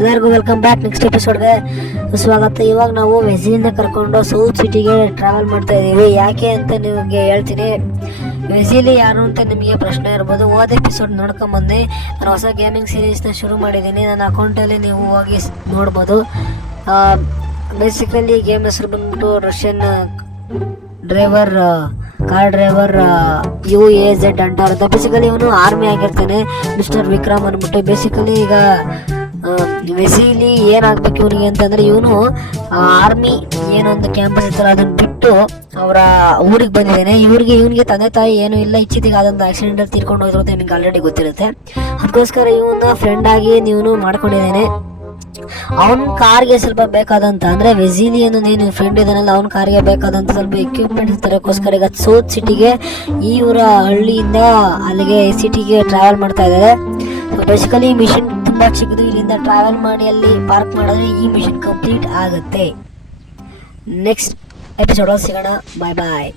ಎಲ್ಲರಿಗೂ welcome back. Next ಎಪಿಸೋಡ್ಗೆ ಸ್ವಾಗತ. ಇವಾಗ ನಾವು ವೆಸಿಲಿಂದ ಕರ್ಕೊಂಡು ಸೌತ್ ಸಿಟಿಗೆ ಟ್ರಾವೆಲ್ ಮಾಡ್ತಾ ಇದ್ದೀವಿ. ಯಾಕೆ ಅಂತ ನಿಮಗೆ ಹೇಳ್ತೀನಿ. ವೆಸಿಲಿ ಯಾರು ಅಂತ ನಿಮಗೆ ಪ್ರಶ್ನೆ ಇರ್ಬೋದು. ಹೋದ ಎಪಿಸೋಡ್ ನೋಡ್ಕೊಂಬಂದು ನಾನು ಹೊಸ ಗೇಮಿಂಗ್ ಸೀರೀಸ್ನ ಶುರು ಮಾಡಿದ್ದೀನಿ. ನನ್ನ ಅಕೌಂಟಲ್ಲಿ ನೀವು ಹೋಗಿ ನೋಡ್ಬೋದು. ಬೇಸಿಕಲಿ ಗೇಮ್ ಹೆಸರು ಬಂದ್ಬಿಟ್ಟು ರಷ್ಯನ್ ಕಾರ್ ಡ್ರೈವರ್ UAZ ಅಂಟಾರ್ ಅಂತ. ಬೇಸಿಕಲಿ ಇವನು ಆರ್ಮಿ ಆಗಿರ್ತಾನೆ, ಮಿಸ್ಟರ್ ವಿಕ್ರಮ್ ಅಂದ್ಬಿಟ್ಟು. ಬೇಸಿಕಲಿ ಈಗ ವೆಸಿಲಿ ಏನಾಗಬೇಕು ಇವನಿಗೆ ಅಂತಂದರೆ, ಇವನು ಆರ್ಮಿ ಏನೊಂದು ಕ್ಯಾಂಪಸ್ ಇರ್ತಾರೆ ಅದನ್ನು ಬಿಟ್ಟು ಅವರ ಊರಿಗೆ ಬಂದಿದ್ದಾನೆ. ಇವನಿಗೆ ತಂದೆ ತಾಯಿ ಏನೂ ಇಲ್ಲ. ಇಚ್ಛಿತಿಗೆ ಆದಂಥ ಆಕ್ಸಿಡೆಂಟಲ್ಲಿ ತೀರ್ಕೊಂಡು ಹೋದ್ರು ಅಂತ ನಿಮಗೆ ಆಲ್ರೆಡಿ ಗೊತ್ತಿರುತ್ತೆ. ಅದಕ್ಕೋಸ್ಕರ ಇವನ್ನ ಫ್ರೆಂಡ್ ಆಗಿ ನೀವು ಮಾಡ್ಕೊಂಡಿದ್ದಾನೆ. ಅವನ ಕಾರ್ಗೆ ಸ್ವಲ್ಪ ಬೇಕಾದಂಥ ಅಂದರೆ ವೆಸಿಲಿ ಅನ್ನೋ ಏನು ಫ್ರೆಂಡ್ ಇದ್ದಾನಲ್ಲ, ಅವನ ಕಾರ್ಗೆ ಬೇಕಾದಂಥ ಸ್ವಲ್ಪ ಎಕ್ವಿಪ್ಮೆಂಟ್ಸ್ ತರೋಕ್ಕೋಸ್ಕರ ಈಗ ಸೌತ್ ಸಿಟಿಗೆ ಇವರ ಹಳ್ಳಿಯಿಂದ ಅಲ್ಲಿಗೆ ಸಿಟಿಗೆ ಟ್ರಾವೆಲ್ ಮಾಡ್ತಾ ಇದ್ದಾರೆ. ಬೇಸಿಕಲಿ ಈ ಮಿಷನ್ ತುಂಬ ಚಿಕ್ಕದು. ಇಲ್ಲಿಂದ ಟ್ರಾವೆಲ್ ಮಾಡಿ ಅಲ್ಲಿ ಪಾರ್ಕ್ ಮಾಡಿದ್ರೆ ಈ ಮಿಷನ್ ಕಂಪ್ಲೀಟ್ ಆಗುತ್ತೆ. ನೆಕ್ಸ್ಟ್ ಎಪಿಸೋಡಲ್ಲಿ ಸಿಗೋಣ. ಬಾಯ್ ಬಾಯ್.